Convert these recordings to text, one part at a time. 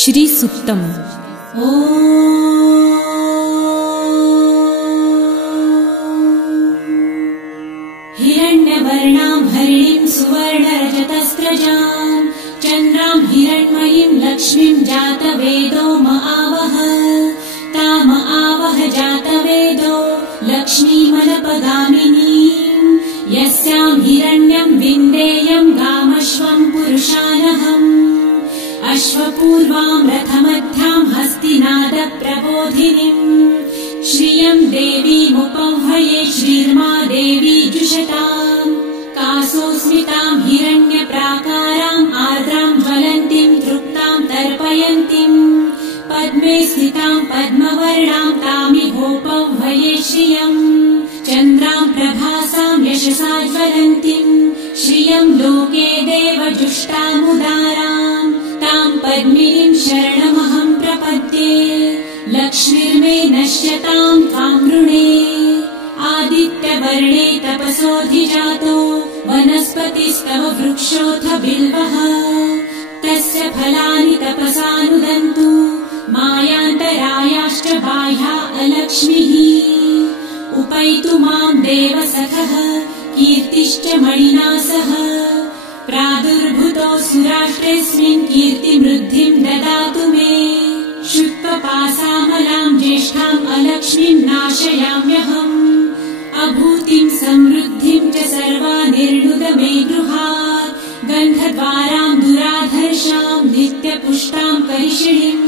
श्रीसूक्तम्। हिरण्यवर्णां हरिणीं सुवर्णरजतस्रजां चन्द्रां हिरण्मयीं लक्ष्मीं जातवेदो महावः ताम आवह जातवेदो लक्ष्मीमनपगामिनीं यस्यां हिरण्यं विन्देयं गामश्वं पुरुषानहम् अश्वपूर्वां रथमध्यां हस्तिनादप्रबोधिनीं श्रियं देवीमुपह्वये श्रीर्मा देवी जुषतां कासोस्मितां हिरण्यप्राकाराम् आर्द्रां ज्वलन्तीं तृप्तां तर्पयन्तीं पद्मे स्थितां पद्मवर्णां तामिहोपह्वये श्रियं चन्द्रां प्रभासां यशसा ज्वलन्तीं श्रियं लोके देवजुष्टामुदारां तां पद्मिनीं शरणमहं प्रपद्ये लक्ष्मीर्मे नश्यतां त्वां वृणे आदित्यवर्णे तपसोऽधिजातो वनस्पतिस्तव वृक्षोऽथ बिल्वः तस्य फलानि तपसानुदन्तु मायान्तरायाश्च बाह्या अलक्ष्मीः उपैतु मां देवसखः कीर्तिश्च मणिना सह प्रादुर्भूतो सुराष्ट्रेऽस्मिन् कीर्तिमृद्धिं ददातु मे शुक्लपासामलां ज्येष्ठाम् अलक्ष्मीं नाशयाम्यहम् अभूतिं समृद्धिं च सर्वानिर्णुद मे गृहात् गन्धद्वारां दुराधर्षां नित्यपुष्टां करिषिणीम्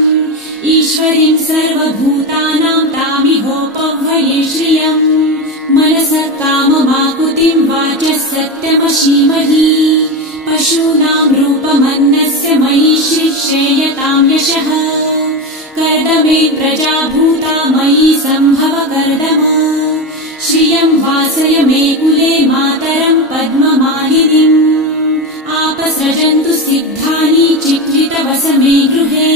ईश्वरीं सर्वभूतानां तामिहोपह्वये श्रियम् मनसः काममाकुतिं वाचः सत्यमशीमहि पशूनां रूपमन्नस्य मयि श्रेयतां यशः कर्दमे प्रजाभूता मयि सम्भव कर्दम श्रियं वासय मे कुले मातरं पद्ममालिनीम् आपसृजन्तु सिद्धानि चिक्लितवस मे गृहे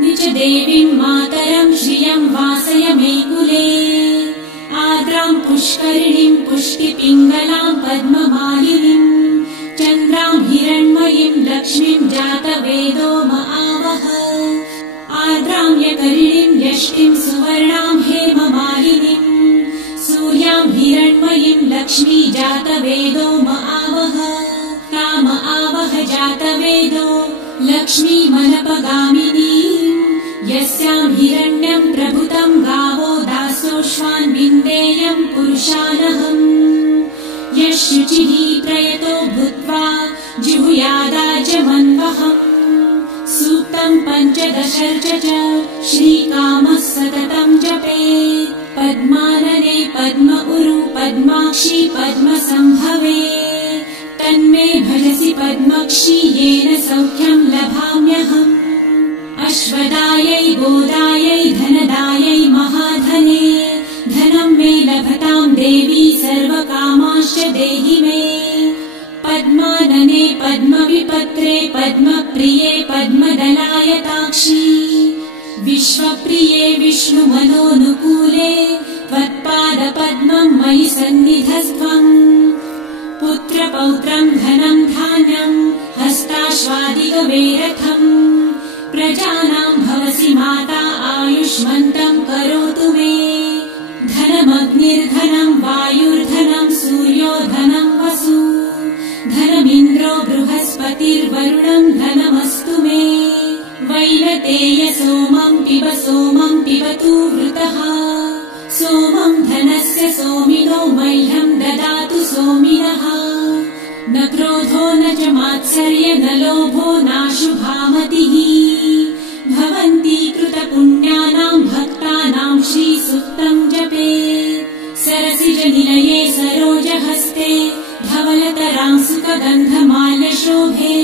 निज देवीं मातरं श्रियं वासय मे कुले आर्द्रां पुष्करिणीं पुष्टिपिङ्गलां पद्ममालिनीं चन्द्रां हिरण्मयीं लक्ष्मीं जातवेदो महावः आर्द्रां यकरिणीं यष्टिं सुवर्णां हेममालिनीं सूर्यां हिरण्मयीं लक्ष्मी जातवेदो महावः ताम आवह जातवेदो लक्ष्मीमनपगामिनीं यस्यां हिरण्यं प्रभुतं गावो दासोऽश्वान् विन्देयं पुरुषानहम् यः शुचिः प्रयतो भूत्वा जिहुयादाजमन्वहम् सूक्तं पञ्चदशर्च च श्रीकामः सततं जपेत् पद्मानने पद्म उरु पद्माक्षी पद्मसम्भवे तन्मे भजसि पद्मक्षी येन सौख्यं लभाम्यहम् अश्वदायै गोदायै धनदायै महाधने धनं मे लभतां देवी सर्वकामाश्च देहि मे पद्मानने पद्मविपत्रे पद्मप्रिये पद्मदलायताक्षी विश्वप्रिये विष्णुमनोनुकूले त्वत्पादपद्मं मयि सन्निधस्त्वम् पुत्रपौत्रं धनं धान्यं हस्ताश्वादिगवेरथम् प्रजानां भवसि माता आयुष्मन्तं करोतु मे धनमग्निर्धनं वायुर्धनं सूर्यो धनं वसु धनमिन्द्रो बृहस्पतिर्वरुणं धनमस्तु मे वैनतेय सोमं पिबतु वृतः सोमं धनस्य सोमिनो मह्यं ददातु सोमिनः न क्रोधो न च मात्सर्य न लोभो नाशुभामतिः भवन्ति कृतपुण्यानां भक्तानां श्रीसूक्तं जपेत् सरसिजनिलये सरोजहस्ते धवलतरां सुखगन्धमाल्यशोभे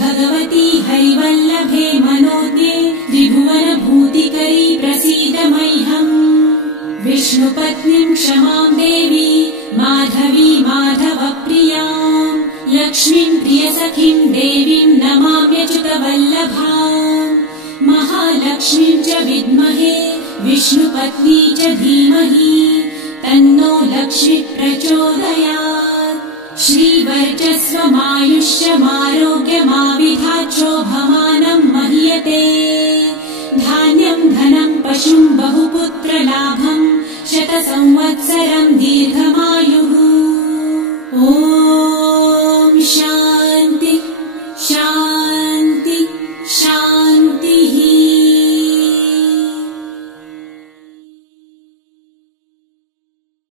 भगवती हरिवल्लभे मनोज्ञे त्रिभुवनभूतिकरी प्रसीद मह्यम् विष्णुपत्नीं क्षमां देवी माधवी माधवप्रियां लक्ष्मीं प्रियसखीं देवीं नमाम्यच्युतवल्लभाम् महालक्ष्मीं च विद्महे विष्णुपत्नी च धीमहि तन्नो लक्ष्मी प्रचोदयात् श्रीवर्चस्वमायुष्यमारोग्यमाविधाचोभमानं मह्यम् प्रवर्तते धान्यं धनं पशुं बहुपुत्रलाभं शतसंवत्सरं दीर्घमायुः